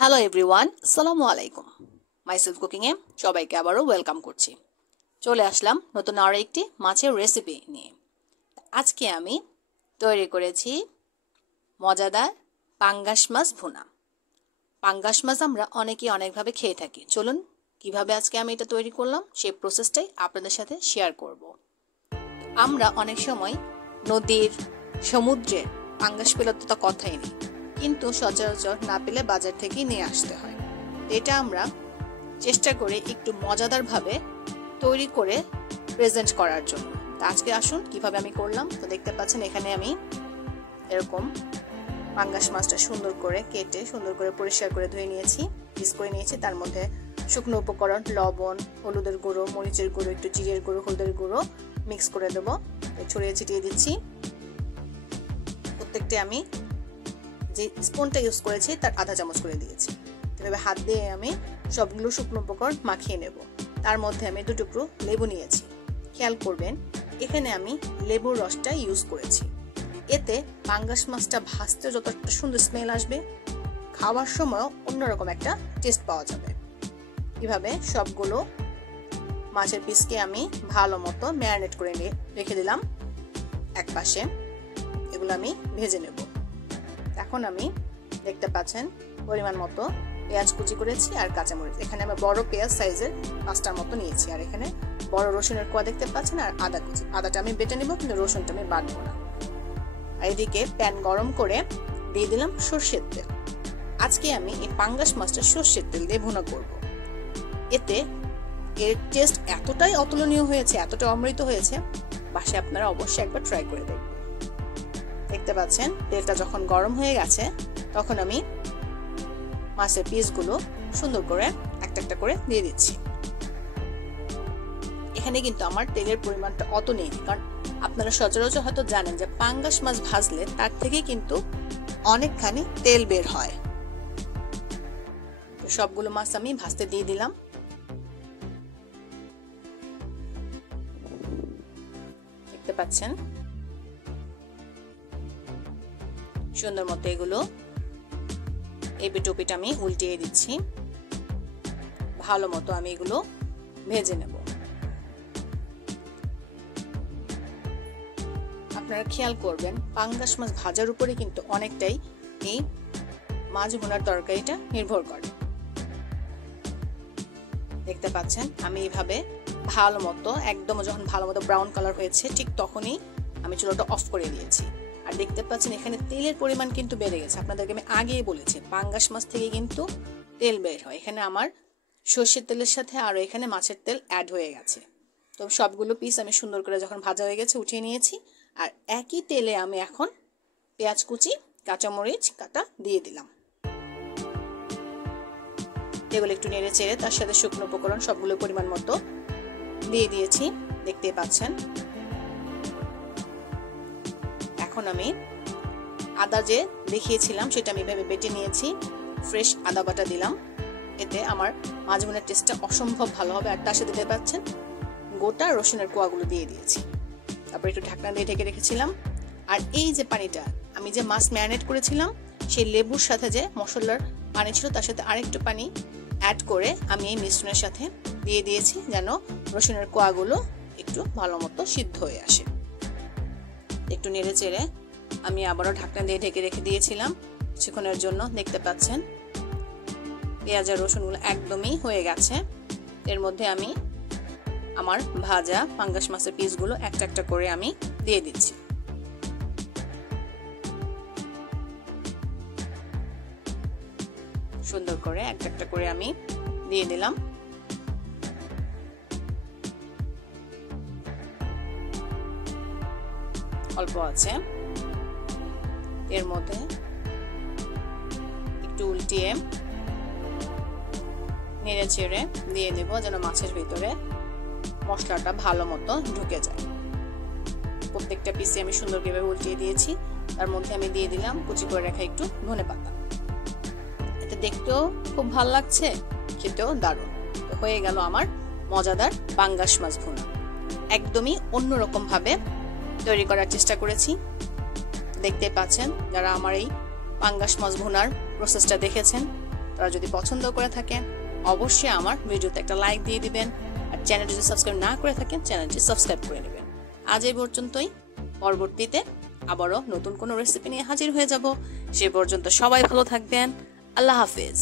Hello everyone, আসসালামু আলাইকুম। Myself কুকিংয়ে সবাইকে আবারও ওয়েলকাম করছি। চলে আসলাম নতুন আরও একটি মাছের রেসিপি নিয়ে। আজকে আমি তৈরি করেছি মজাদার পাঙ্গাস মাছ ভুনা। পাঙ্গাস মাছ আমরা অনেকেই অনেকভাবে খেয়ে থাকি। চলুন কিভাবে আজকে আমি এটা তৈরি করলাম সেই প্রসেসটাই আপনাদের সাথে শেয়ার করব। আমরা অনেক সময় নদীর, সমুদ্রে পাঙ্গাস পেলে তো কথাই নেই, কিন্তু সচরাচর না পেলে বাজার থেকেই নিয়ে আসতে হয়। এটা আমরা চেষ্টা করি একটু মজাদারভাবে তৈরি করে প্রেজেন্ট করার জন্য। তো আজকে আসুন কিভাবে আমি করলাম। তো দেখতে পাচ্ছেন এখানে আমি এরকম পাঙ্গাস মাছটা সুন্দর করে কেটে সুন্দর করে পরিষ্কার করে ধুয়ে নিয়েছি, পিস করে নিয়েছি। তার মধ্যে শুকনো উপকরণ লবণ, হলুদের গুঁড়ো, মরিচের গুঁড়ো, একটু জিরের গুঁড়ো, হলুদের গুঁড়ো মিক্স করে দেবো। ছড়িয়ে ছিটিয়ে দিচ্ছি। প্রত্যেকটি আমি যে স্পুনটা ইউজ করেছি তার আধা চামচ করে দিয়েছি। এভাবে হাত দিয়ে আমি সবগুলো শুকনো উপকরণ মাখিয়ে নেব। তার মধ্যে আমি 2 টুকরো লেবু নিয়েছি। খেয়াল করবেন এখানে আমি লেবুর রসটা ইউজ করেছি। এতে পাঙ্গাস মাছটা ভাজতে যতটা সুন্দর স্মেল আসবে, খাওয়ার সময়ও অন্যরকম একটা টেস্ট পাওয়া যাবে। এভাবে সবগুলো মাছের পিসকে আমি ভালো মতো ম্যারিনেট করে রেখে দিলাম এক পাশে। এগুলো আমি ভেজে নেব। এখন আমি দেখতে পাচ্ছেন পরিমাণ মতো পেঁয়াজ কুচি করেছি আর কাঁচামরিচ। এখানে আমি বড় পেঁয়াজ সাইজের 5টার মতো নিয়েছি। আর এখানে বড় রসুনের কোয়া দেখতে পাচ্ছেন আর আদা কুচি। আদাটা আমি বেটে নেব, কিন্তু রসুনটা আমি বাটবো না। আর এদিকে প্যান গরম করে দিয়ে দিলাম সর্ষের তেল। আজকে আমি এই পাঙ্গাস মাছটা সর্ষের তেল দিয়ে ভুনা করব। এতে এর টেস্ট এতটাই অতুলনীয় হয়েছে, এতটা অমৃত হয়েছে, বাসায় আপনারা অবশ্যই একবার ট্রাই করে দেখবেন। দেখতে পাচ্ছেন তেলটা যখন গরম হয়ে গেছে তখন আমি মাছের পিসগুলো সুন্দর করে একটা একটা করে দিয়ে দিচ্ছি। এখানে কিন্তু আমার তেলের পরিমাণটা অত নেই, কারণ আপনারা সচরাচর হয়তো জানেন যে পাঙ্গাস মাছ ভাজলে তার থেকে কিন্তু অনেকখানি তেল বের হয়। তো সবগুলো মাছ আমি ভাজতে দিয়ে দিলাম। দেখতে পাচ্ছেন সুন্দর মতো এগুলো এপিটোপিট আমি উল্টিয়ে দিচ্ছি। ভালো মতো আমি এগুলো ভেজে নেব। আপনারা খেয়াল করবেন পাঙ্গাস মাছ ভাজার উপরে কিন্তু অনেকটাই এই মাছ ভুনার তরকারিটা নির্ভর করে। দেখতে পাচ্ছেন আমি এইভাবে ভালো মতো একদম যখন ভালো মতো ব্রাউন কালার হয়েছে ঠিক তখনই আমি চুলাটা অফ করে দিয়েছি। আর দেখতে পাচ্ছেন এখানে তেলের পরিমাণ কিন্তু বেড়ে গেছে। আপনাদেরকে আমি আগেই বলেছি পাঙ্গাস মাছ থেকে কিন্তু তেল বের হয়। এখানে আমার সর্ষের তেলের সাথে আরও এখানে মাছের তেল অ্যাড হয়ে গেছে। তো সবগুলো পিস আমি সুন্দর করে যখন ভাজা হয়ে গেছে উঠিয়ে নিয়েছি। আর একই তেলে আমি এখন পেঁয়াজ কুচি, কাঁচামরিচ কাটা দিয়ে দিলাম। এগুলো একটু নেড়ে চেড়ে তার সাথে শুকনো উপকরণ সবগুলো পরিমাণ মতো দিয়ে দিয়েছি। দেখতেই পাচ্ছেন। এখন আমি আদা যে দেখিয়েছিলাম সেটা আমি এভাবে বেটে নিয়েছি। ফ্রেশ আদা বাটা দিলাম। এতে আমার মাছ ভুনার টেস্টটা অসম্ভব ভালো হবে। আর তার সাথে দেখতে পাচ্ছেন গোটা রসুনের কোয়াগুলো দিয়ে দিয়েছি। তারপর একটু ঢাকনা দিয়ে ঢেকে রেখেছিলাম। আর এই যে পানিটা আমি যে মাছ ম্যারিনেট করেছিলাম সেই লেবুর সাথে যে মশলার পানি ছিল তার সাথে আরেকটু পানি অ্যাড করে আমি এই মিশ্রণের সাথে দিয়ে দিয়েছি, যেন রসুনের কোয়াগুলো একটু ভালো মতো সিদ্ধ হয়ে আসে। একটু নেড়ে চেড়ে আমি আবারও ঢাকনা দিয়ে ঢেকে রেখে দিয়েছিলাম কিছুক্ষণের জন্য। দেখতে পাচ্ছেন পেঁয়াজ আর রসুনগুলো একদমই হয়ে গেছে। এর মধ্যে আমি আমার ভাজা পাঙ্গাস মাছের পিসগুলো একটা একটা করে আমি দিয়ে দিচ্ছি। সুন্দর করে একটা একটা করে আমি দিয়ে দিলাম। অল্প আছে, এর মধ্যে একটু উল্টিয়ে নেড়ে চেড়ে দিয়ে দেব, যেন মাছের ভিতরে মশলাটা ভালো মতো ঢুকে যায়। প্রত্যেকটা পিসে আমি সুন্দর করে উল্টিয়ে দিয়েছি। তার মধ্যে আমি দিয়ে দিলাম কুচি করে রাখা একটু ধনেপাতা। এতে দেখতেও খুব ভালো লাগছে, খেতেও দারুণ। হয়ে গেল আমার মজাদার পাঙ্গাস মাছ ভুনা। একদমই অন্যরকম ভাবে তৈরি করার চেষ্টা করেছি। দেখতে পাচ্ছেন যারা আমার এই পাঙ্গাস মাছ ভুনার প্রসেসটা দেখেছেন আপনারা যদি পছন্দ করে থাকেন অবশ্যই আমার ভিডিওতে একটা লাইক দিয়ে দিবেন, আর চ্যানেলটি যদি সাবস্ক্রাইব না করে থাকেন চ্যানেলটি সাবস্ক্রাইব করে নেবেন। আজ এই পর্যন্তই, পরবর্তীতে আবারও নতুন কোনো রেসিপি নিয়ে হাজির হয়ে যাব। সে পর্যন্ত সবাই ভালো থাকবেন। আল্লাহ হাফেজ।